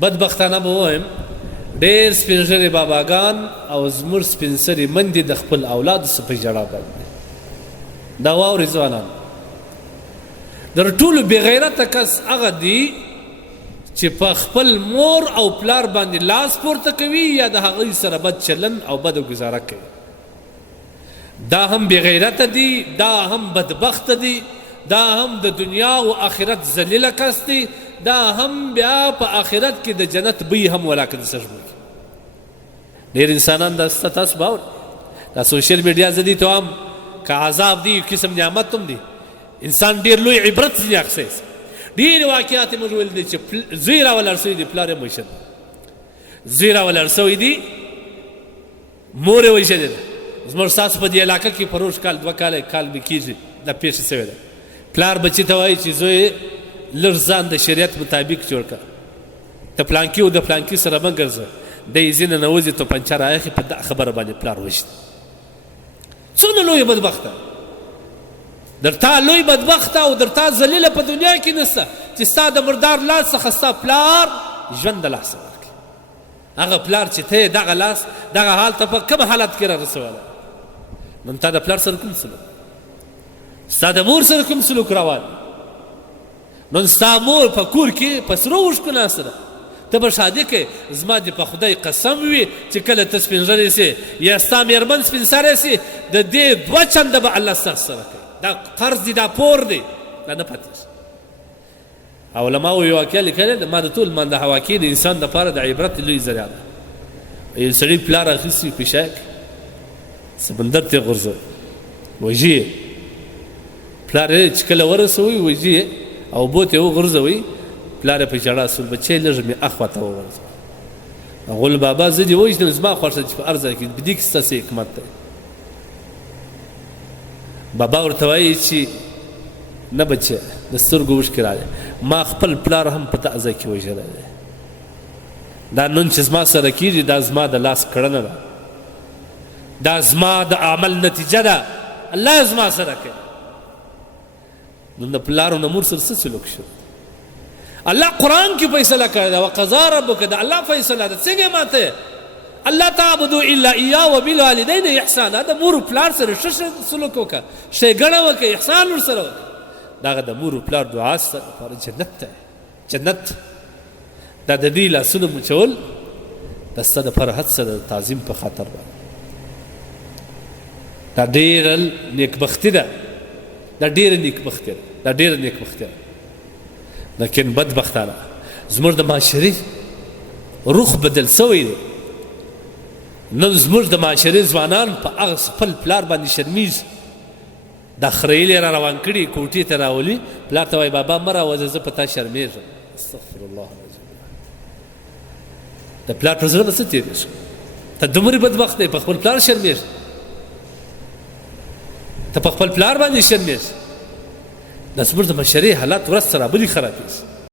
بدبختانه به ووایم ډېر سپین ږیري باباګان او زموږ سپین سري مندې د خپل اولادو څخه په ژړا باندې دا واورئ ځوانان در ټولو بېغیرته کس هغه دی چې په خپل مور او پلار باندې لاس پورته کوي یا د هغوی سره بد چلن او بده ګزاره کوي دا هم بېغیرته دی دا هم بدبخته دی دا هم د دنیا و آخرت ذلیله کس دی دا هم بیا په آخرت کې د جنت بوی هم ولاکه د سږمو کې ډېر انسانان دا سته تاسو باور دا سوشل میډیا زه دې ته هم که عذاب دی یو قسم نعمت هم دی انسان ډېر لوی عبرت ځینې اخیستی ډېرې واقعات یې موږ ویل دي چې زوی راولړ سوی دی پلار یې وژلی زوی راولړ سوی دی مور یې وژلې ده زموږ ستاسو په دې علاقه کې پروش کال 2 کاله کال مې کېږي دا پیښه سوې ده پلار بچي ته وایي چې زوی لږ ځان د شریعت مطابق جوړ کړه ته پلانکي او د پلانکي سره مه ګرځه دی ځینې ننوځي تو پنچه راایخي په دا خبره باندې پلار وژني څومره لویه بدبخته در تا لوی بدبخته او در تا ذلیله په دنیا کې نسته چې ستا د مردار لاس څخه ستا پلار ژوند د لاسه ورکړي هغه پلار چې ته یې دغه لاس دغه حال ته په کوم حالت کې را رسولی نن تا د پلار سره کوم سلوک ستا د مور سره کوم سلوک روان نن ستا مور په کور کې په سرو اوښکو ناسته ده ته به شادي کوې زما دې په خدای قسم وي چې کله ته سپین ږیری سې یا ستا مېرمن سپین سری سي د دې 2 چنده به الله ستاسو سره کوي دا قرض دی دا پور دی دا نه پاتې علماو یو واقعه لیکلې ده ما د ټول من د واقعې د انسان دپاره د عبرت لوی ذریعه ده یو سړي پلار اخیستي پیشاک سمندر ته غورځوي وژي یې پلار یې چې کله ورسوي وژي یې او بوت یې وغورځوي پلار یې په ژړا سول بچی لږ مې اخواته وغورځوه غول بابا زه دې وژنم زما خوښه چې په هر ځای کې په دې کې ستاسې حکمت دی بابا ورته وایي چې نه بچی د سترګو اوښکې راغلې ما خپل پلار هم په دغه ځای کې وژلی دی دا نن چې زما سره کېږي دا زما د لاس کړنه ده دا زما د عمل نتیجه ده الله زما سره کوي نو د پلار او د مور سره څه سلوک شو الله قرآن کې فیصله کړې ده وقضا ربک د الله فیصله ده څنګه ماته الله تعبدوا الا اياه وبالوالدين احسانا د مور پلار سره ښه سلوک وکړه ښېګڼه وکړه احسان ورسره وکړه دغه د مور پلار دعا ستا لپاره جنت دی جنت دا د دې لاسونه مچول د ستا دپاره هر څه د تعظیم په خاطر باندې دا ډېره نیکبختي ده دا ډېره نیکبختي ده دا ډېره نیکبختي ده لیکن بدبختانه زموږ د معاشرې روح بدل سوی دی نن زموږ د معاشرې ځوانان په هغه خپل پلار باندې شرمیږي دا خریلې را روان کړي کوټې ته راولي پلار ته وایي بابا مه راوځه زه په تا شرمېږم استغفر الله العظیم د پلار پر زړه به څه تېرېږي ته دومره بدبخت دی په خپل پلار شرمېږي ته په خپل پلار باندې شرمېږي دا زموږ د معاشرې حالات ورځ سره بلې خرابېږي